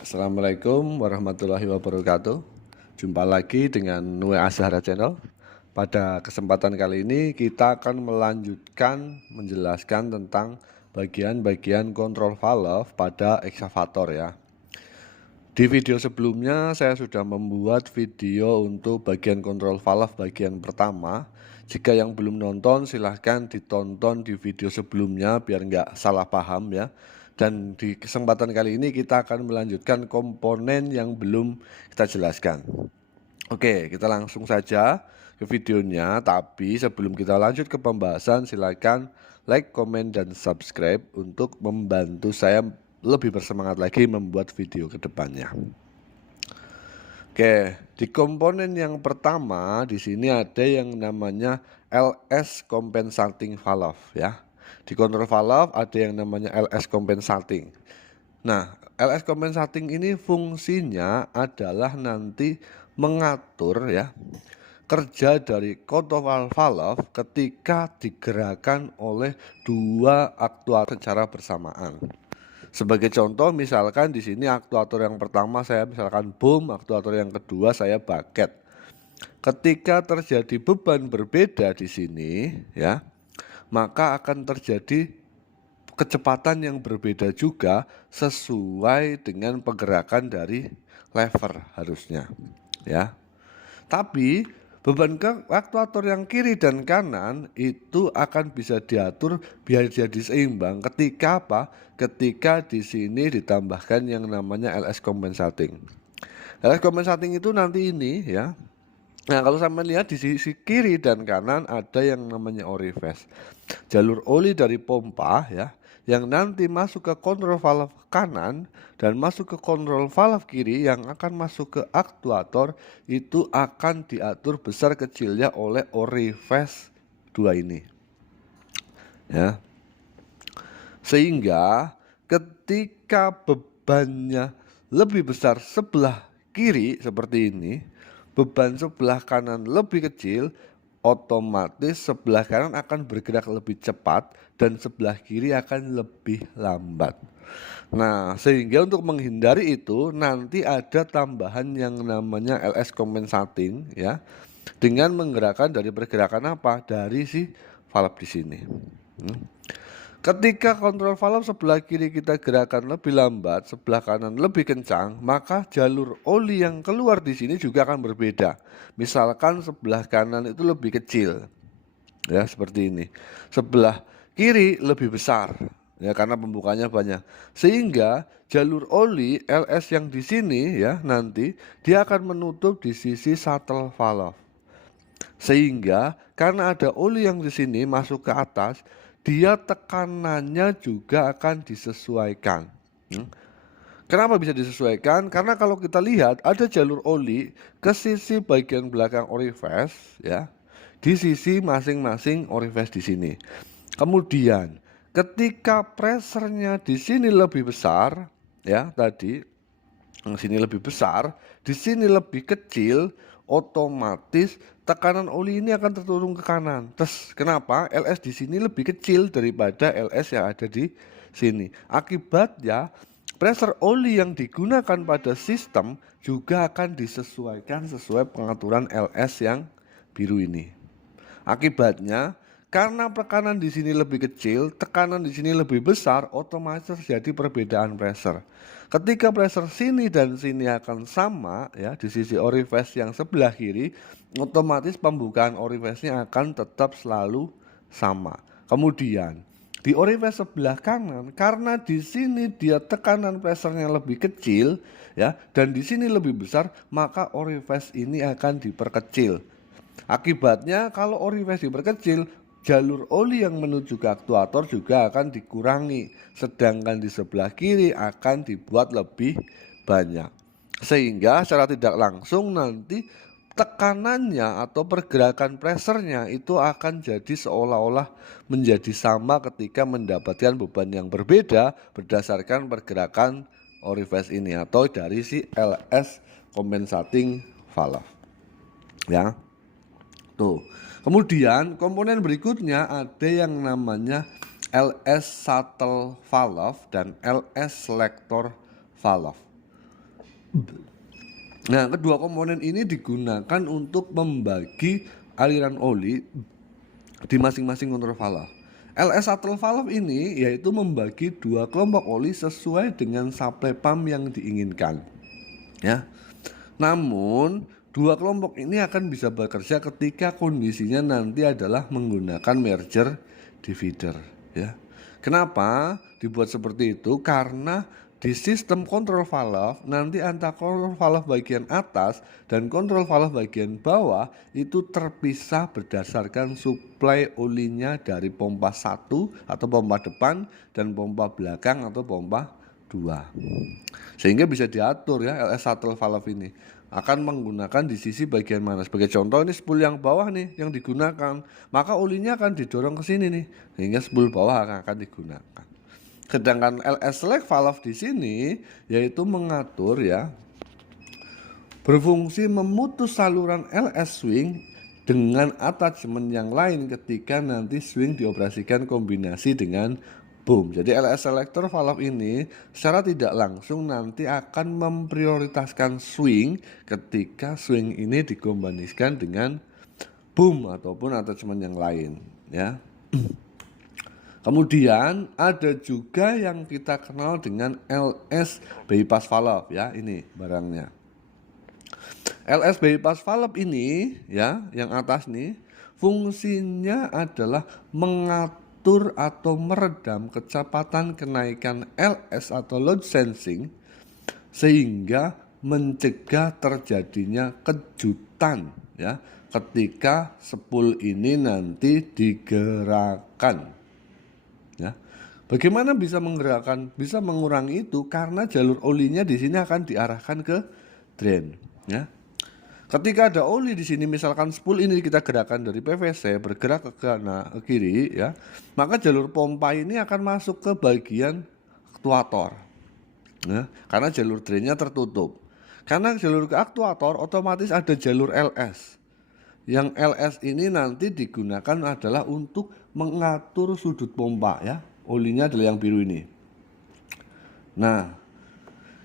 Assalamualaikum warahmatullahi wabarakatuh. Jumpa lagi dengan Nue Azhara Channel. Pada kesempatan kali ini kita akan melanjutkan menjelaskan tentang bagian-bagian kontrol valve pada eksavator ya. Di video sebelumnya saya sudah membuat video untuk bagian kontrol valve bagian pertama. Jika yang belum nonton silahkan ditonton di video sebelumnya biar nggak salah paham ya. Dan di kesempatan kali ini kita akan melanjutkan komponen yang belum kita jelaskan. Oke, kita langsung saja ke videonya. Tapi sebelum kita lanjut ke pembahasan, silakan like, komen, dan subscribe untuk membantu saya lebih bersemangat lagi membuat video ke depannya. Oke, di komponen yang pertama di sini ada yang namanya LS compensating valve ya. Di kontrol valve ada yang namanya LS compensating. Nah, LS compensating ini fungsinya adalah nanti mengatur ya kerja dari kontrol valve ketika digerakkan oleh dua aktuator secara bersamaan. Sebagai contoh, misalkan di sini aktuator yang pertama saya misalkan boom, aktuator yang kedua saya bucket. Ketika terjadi beban berbeda di sini ya, maka akan terjadi kecepatan yang berbeda juga sesuai dengan pergerakan dari lever harusnya ya. Tapi beban aktuator yang kiri dan kanan itu akan bisa diatur biar jadi seimbang ketika apa? Ketika di sini ditambahkan yang namanya LS compensating. LS compensating itu nanti ini ya. Nah, kalau sama lihat di sisi kiri dan kanan ada yang namanya orifice. Jalur oli dari pompa ya, yang nanti masuk ke kontrol valve kanan dan masuk ke kontrol valve kiri yang akan masuk ke aktuator itu akan diatur besar kecilnya oleh orifice dua ini. Ya. Sehingga ketika bebannya lebih besar sebelah kiri seperti ini, beban sebelah kanan lebih kecil, otomatis sebelah kanan akan bergerak lebih cepat dan sebelah kiri akan lebih lambat. Nah, sehingga untuk menghindari itu nanti ada tambahan yang namanya LS compensating ya, dengan menggerakkan dari pergerakan apa? Dari si valve di sini. Ketika kontrol valve sebelah kiri kita gerakan lebih lambat, sebelah kanan lebih kencang, maka jalur oli yang keluar di sini juga akan berbeda. Misalkan sebelah kanan itu lebih kecil, ya seperti ini. Sebelah kiri lebih besar, ya karena pembukanya banyak. Sehingga jalur oli LS yang di sini ya nanti dia akan menutup di sisi shuttle valve. Sehingga karena ada oli yang di sini masuk ke atas, dia tekanannya juga akan disesuaikan. Kenapa bisa disesuaikan? Karena kalau kita lihat ada jalur oli ke sisi bagian belakang orifice ya, di sisi masing-masing orifice di sini. Kemudian ketika pressernya di sini lebih besar ya tadi, yang sini lebih besar, di sini lebih kecil, otomatis tekanan oli ini akan terturun ke kanan. Terus kenapa? LS di sini lebih kecil daripada LS yang ada di sini. Akibatnya pressure oli yang digunakan pada sistem juga akan disesuaikan sesuai pengaturan LS yang biru ini. Akibatnya karena tekanan di sini lebih kecil, tekanan di sini lebih besar, otomatis terjadi perbedaan pressure. Ketika pressure sini dan sini akan sama ya di sisi orifice yang sebelah kiri, otomatis pembukaan orifice-nya akan tetap selalu sama. Kemudian di orifice sebelah kanan karena di sini dia tekanan pressure-nya lebih kecil ya dan di sini lebih besar, maka orifice ini akan diperkecil. Akibatnya kalau orifice diperkecil, jalur oli yang menuju ke aktuator juga akan dikurangi, sedangkan di sebelah kiri akan dibuat lebih banyak. Sehingga secara tidak langsung nanti tekanannya atau pergerakan pressernya itu akan jadi seolah-olah menjadi sama ketika mendapatkan beban yang berbeda berdasarkan pergerakan orifice ini atau dari si LS compensating valve. Ya. Tuh. Kemudian komponen berikutnya ada yang namanya LS shuttle valve dan LS selector valve. Nah, kedua komponen ini digunakan untuk membagi aliran oli di masing-masing kontrol valve. LS shuttle valve ini yaitu membagi dua kelompok oli sesuai dengan supply pump yang diinginkan. Ya. Namun, dua kelompok ini akan bisa bekerja ketika kondisinya nanti adalah menggunakan merger divider, ya. Kenapa dibuat seperti itu? Karena di sistem kontrol valve nanti antara kontrol valve bagian atas dan kontrol valve bagian bawah itu terpisah berdasarkan suplai olinya dari pompa 1 atau pompa depan dan pompa belakang atau pompa 2. Sehingga bisa diatur ya LS shuttle valve ini akan menggunakan di sisi bagian mana. Sebagai contoh ini spool yang bawah nih yang digunakan, maka olinya akan didorong ke sini nih sehingga spool bawah akan digunakan. Sedangkan LS select valve di sini yaitu mengatur ya berfungsi memutus saluran LS swing dengan attachment yang lain ketika nanti swing dioperasikan kombinasi dengan boom. Jadi LS selector valve ini secara tidak langsung nanti akan memprioritaskan swing ketika swing ini dikombinasikan dengan boom ataupun attachment yang lain ya. Kemudian ada juga yang kita kenal dengan LS bypass valve ya, ini barangnya. LS bypass valve ini ya, yang atas nih fungsinya adalah mengatur atau meredam kecepatan kenaikan LS atau load sensing sehingga mencegah terjadinya kejutan ya ketika spool ini nanti digerakkan. Ya. Bagaimana bisa menggerakkan, bisa mengurangi itu karena jalur olinya di sini akan diarahkan ke drain ya. Ketika ada oli di sini, misalkan spool ini kita gerakan dari PVC bergerak ke kanan ke kiri ya, maka jalur pompa ini akan masuk ke bagian aktuator. Ya, karena jalur drainnya tertutup. Karena jalur ke aktuator otomatis ada jalur LS. Yang LS ini nanti digunakan adalah untuk mengatur sudut pompa ya. Olinya adalah yang biru ini. Nah,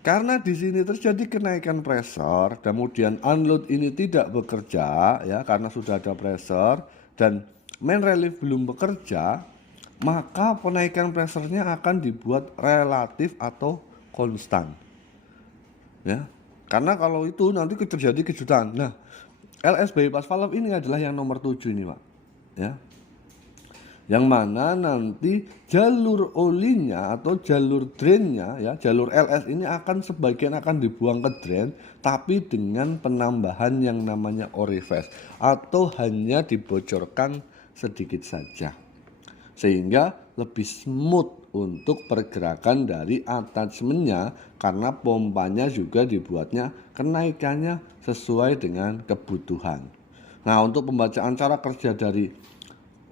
karena di sini terjadi kenaikan pressure, kemudian unload ini tidak bekerja ya karena sudah ada pressure dan main relief belum bekerja, maka penaikan pressure-nya akan dibuat relatif atau konstan. Ya. Karena kalau itu nanti terjadi kejutan. Nah, LS bypass valve ini adalah yang nomor 7 ini, Pak. Ya. Yang mana nanti jalur olinya atau jalur drainnya ya, jalur LS ini akan sebagian akan dibuang ke drain tapi dengan penambahan yang namanya orifice atau hanya dibocorkan sedikit saja sehingga lebih smooth untuk pergerakan dari attachmentnya karena pompanya juga dibuatnya kenaikannya sesuai dengan kebutuhan. Nah, untuk pembacaan cara kerja dari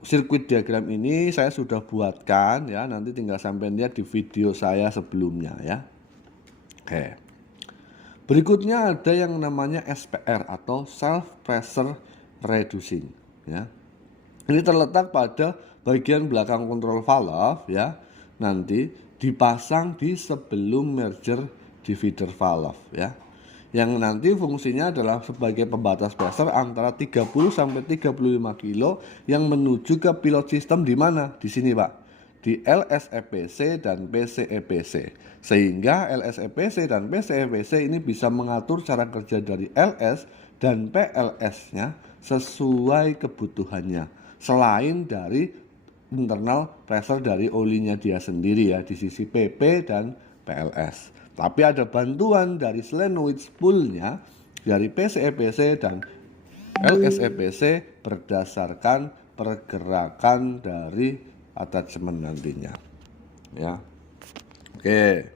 sirkuit diagram ini saya sudah buatkan ya, nanti tinggal sampai lihat di video saya sebelumnya ya. Oke. Berikutnya ada yang namanya SPR atau self pressure reducing ya. Ini terletak pada bagian belakang kontrol valve ya. Nanti dipasang di sebelum merger divider valve ya. Yang nanti fungsinya adalah sebagai pembatas pressure antara 30 sampai 35 kilo yang menuju ke pilot system di mana? Di sini, Pak. Di LSEPC dan PCEPC. Sehingga LSEPC dan PCEPC ini bisa mengatur cara kerja dari LS dan PLS-nya sesuai kebutuhannya. Selain dari internal pressure dari olinya dia sendiri ya di sisi PP dan PLS. Tapi ada bantuan dari solenoid spoolnya dari PCEPC dan LSEPC berdasarkan pergerakan dari attachment nantinya. Ya. Oke.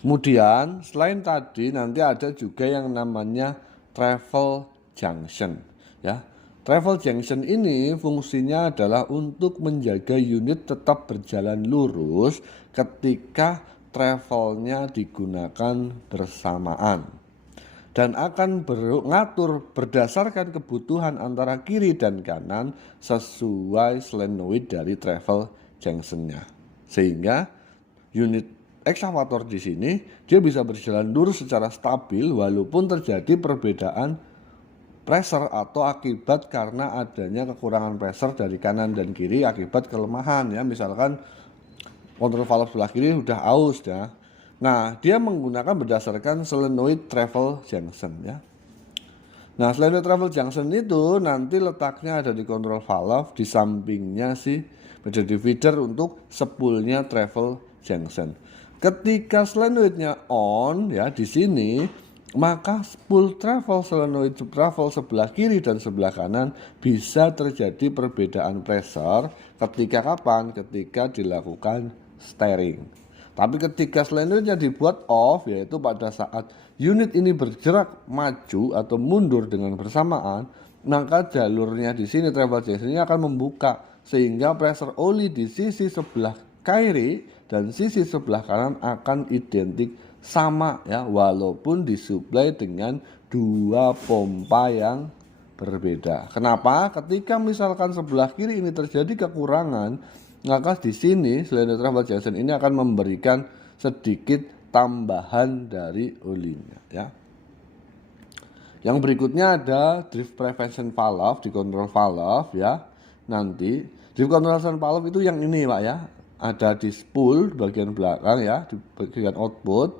Kemudian selain tadi nanti ada juga yang namanya travel junction ya. Travel junction ini fungsinya adalah untuk menjaga unit tetap berjalan lurus ketika travelnya digunakan bersamaan dan akan mengatur berdasarkan kebutuhan antara kiri dan kanan sesuai solenoid dari travel junctionnya sehingga unit Ekskavator di sini dia bisa berjalan lurus secara stabil walaupun terjadi perbedaan pressure atau akibat karena adanya kekurangan pressure dari kanan dan kiri akibat kelemahan ya. Misalkan kontrol valve sebelah kiri udah aus ya. Nah, dia menggunakan berdasarkan solenoid travel junction ya. Nah, solenoid travel junction itu nanti letaknya ada di kontrol valve, di sampingnya si major divider untuk spoolnya travel junction. Ketika solenoidnya on ya di sini, maka spool travel solenoid travel sebelah kiri dan sebelah kanan bisa terjadi perbedaan pressure ketika kapan? Ketika dilakukan steering. Tapi ketika solenoidnya dibuat off, yaitu pada saat unit ini bergerak maju atau mundur dengan bersamaan, maka jalurnya di sini travel junction ini akan membuka sehingga pressure oli di sisi sebelah kiri dan sisi sebelah kanan akan identik sama ya, walaupun disuplai dengan dua pompa yang berbeda. Kenapa? Ketika misalkan sebelah kiri ini terjadi kekurangan, maka di sini solenoid travel junction ini akan memberikan sedikit tambahan dari olinya ya. Yang berikutnya ada drift prevention valve di control valve ya. Nanti drift prevention valve itu yang ini Pak ya. Ada di spool bagian belakang ya, di bagian output,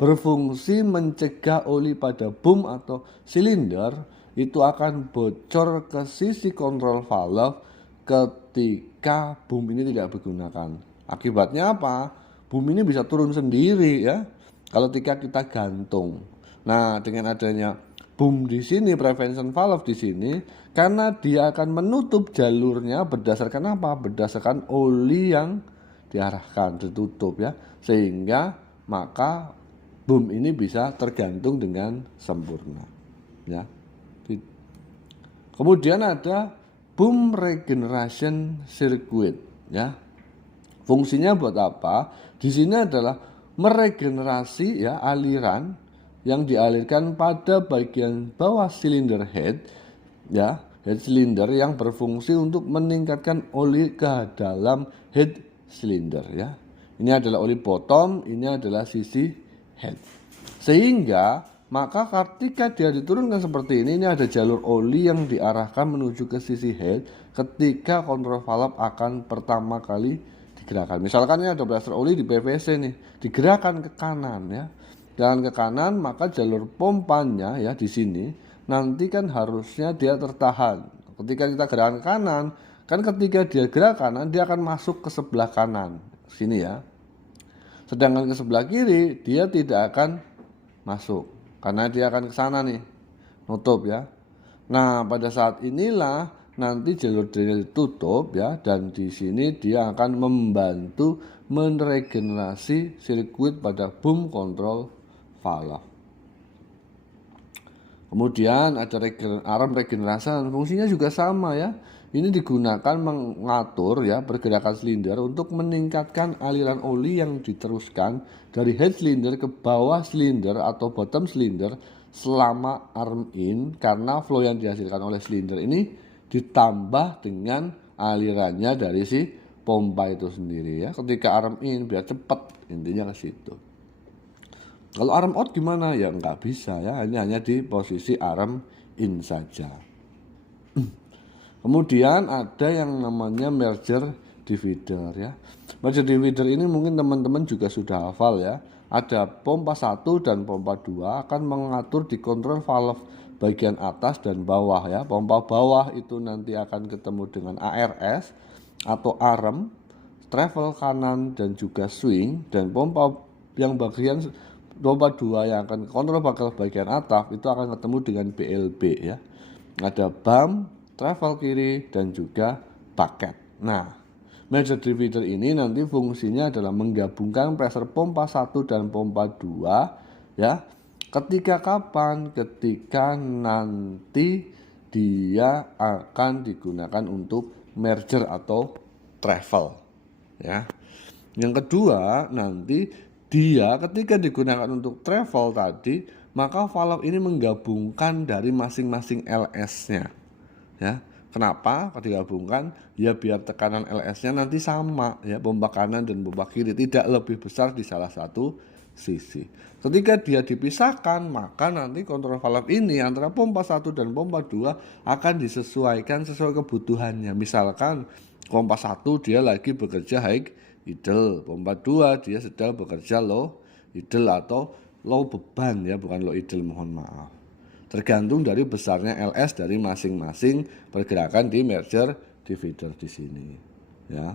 berfungsi mencegah oli pada boom atau silinder itu akan bocor ke sisi kontrol valve ketika boom ini tidak digunakan. Akibatnya apa? Boom ini bisa turun sendiri ya kalau ketika kita gantung. Nah, dengan adanya boom di sini, prevention valve di sini, karena dia akan menutup jalurnya berdasarkan apa? Berdasarkan oli yang diarahkan, ditutup ya, sehingga maka boom ini bisa tergantung dengan sempurna ya. Kemudian ada boom regeneration circuit ya. Fungsinya buat apa? Di sini adalah meregenerasi ya aliran yang dialirkan pada bagian bawah silinder head ya, head cylinder yang berfungsi untuk meningkatkan oli ke dalam head cylinder ya. Ini adalah oli bottom, ini adalah sisi head. Sehingga maka ketika dia diturunkan seperti ini ada jalur oli yang diarahkan menuju ke sisi head ketika kontrol valve akan pertama kali digerakkan. Misalkan ini ada blaster oli di PVC nih, digerakkan ke kanan ya. Jalan ke kanan, maka jalur pompanya ya di sini nanti kan harusnya dia tertahan. Ketika kita gerakan ke kanan, kan ketika dia gerak kanan dia akan masuk ke sebelah kanan sini ya. Sedangkan ke sebelah kiri dia tidak akan masuk karena dia akan ke sana nih, nutup ya. Nah, pada saat inilah nanti jalur drainnya ditutup ya, dan di sini dia akan membantu meregenerasi sirkuit pada boom control valve. Kemudian ada arm regenerasi, fungsinya juga sama ya. Ini digunakan mengatur ya pergerakan silinder untuk meningkatkan aliran oli yang diteruskan dari head cylinder ke bawah silinder atau bottom silinder selama arm in, karena flow yang dihasilkan oleh silinder ini ditambah dengan alirannya dari si pompa itu sendiri ya. Ketika arm in biar cepat, intinya ke situ. Kalau arm out gimana? Ya nggak bisa ya, hanya di posisi arm in saja. Kemudian ada yang namanya merger divider ya. Merger divider ini mungkin teman-teman juga sudah hafal ya. Ada pompa 1 dan pompa 2 akan mengatur di kontrol valve bagian atas dan bawah ya. Pompa bawah itu nanti akan ketemu dengan ARS atau arm, travel kanan dan juga swing, dan pompa yang bagian pompa 2 yang akan kontrol bakal bagian atas itu akan ketemu dengan BLB ya. Ada bump, travel kiri dan juga bucket. Nah, merger divider ini nanti fungsinya adalah menggabungkan pressure pompa 1 dan pompa 2 ya. Ketika kapan? Ketika nanti dia akan digunakan untuk merger atau travel ya. Yang kedua, nanti dia ketika digunakan untuk travel tadi, maka valve ini menggabungkan dari masing-masing LS-nya. Ya, Kenapa digabungkan? Ya biar tekanan LS-nya nanti sama ya, pompa kanan dan pompa kiri, tidak lebih besar di salah satu sisi. Ketika dia dipisahkan, maka nanti kontrol valve ini antara pompa 1 dan pompa 2 akan disesuaikan sesuai kebutuhannya. Misalkan pompa 1 dia lagi bekerja high idle, pompa 2 dia sedang bekerja low idle atau low beban ya, bukan low idle, mohon maaf. Tergantung dari besarnya LS dari masing-masing pergerakan di merger divider di sini ya.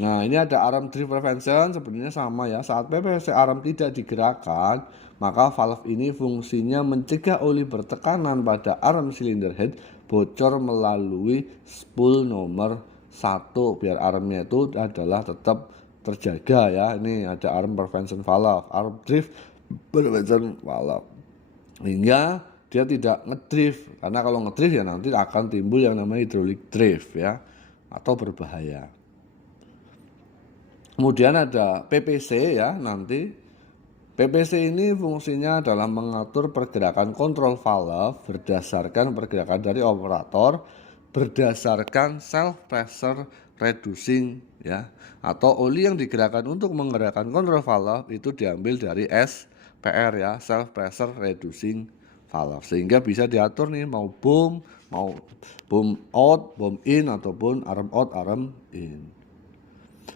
Nah, ini ada arm drift prevention, sebenarnya sama ya. Saat PPC arm tidak digerakkan, maka valve ini fungsinya mencegah oli bertekanan pada arm cylinder head bocor melalui spool nomor 1 biar armnya itu adalah tetap terjaga ya. Ini ada arm prevention valve, arm drift prevention valve. Hingga dia tidak ngedrift, karena kalau ngedrift ya nanti akan timbul yang namanya hydraulic drift ya, atau berbahaya. Kemudian ada PPC ya, nanti PPC ini fungsinya adalah mengatur pergerakan kontrol valve berdasarkan pergerakan dari operator berdasarkan self pressure reducing ya, atau oli yang digerakkan untuk menggerakkan kontrol valve itu diambil dari SPR ya, self pressure reducing valve, sehingga bisa diatur nih mau boom out, boom in ataupun arm out, arm in.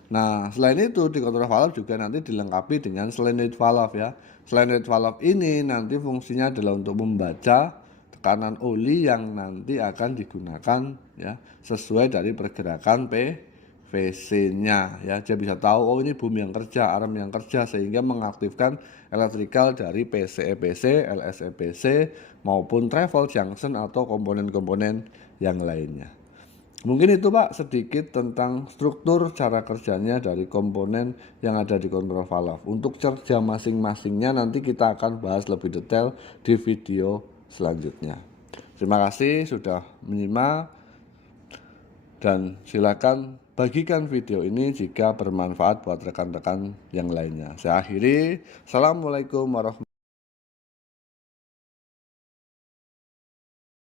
Nah, selain itu di kontrol valve juga nanti dilengkapi dengan slenoid valve ya. Slenoid valve ini nanti fungsinya adalah untuk membaca tekanan oli yang nanti akan digunakan ya, sesuai dari pergerakan PVC-nya ya. Dia bisa tahu oh ini boom yang kerja, arm yang kerja, sehingga mengaktifkan elektrikal dari PC-EPC, LS-EPC maupun travel junction atau komponen-komponen yang lainnya. Mungkin itu Pak sedikit tentang struktur cara kerjanya dari komponen yang ada di kontrol valve. Untuk kerja masing-masingnya nanti kita akan bahas lebih detail di video selanjutnya. Terima kasih sudah menyimak dan silakan bagikan video ini jika bermanfaat buat rekan-rekan yang lainnya. Saya akhiri. Assalamualaikum warahmatullahi wabarakatuh.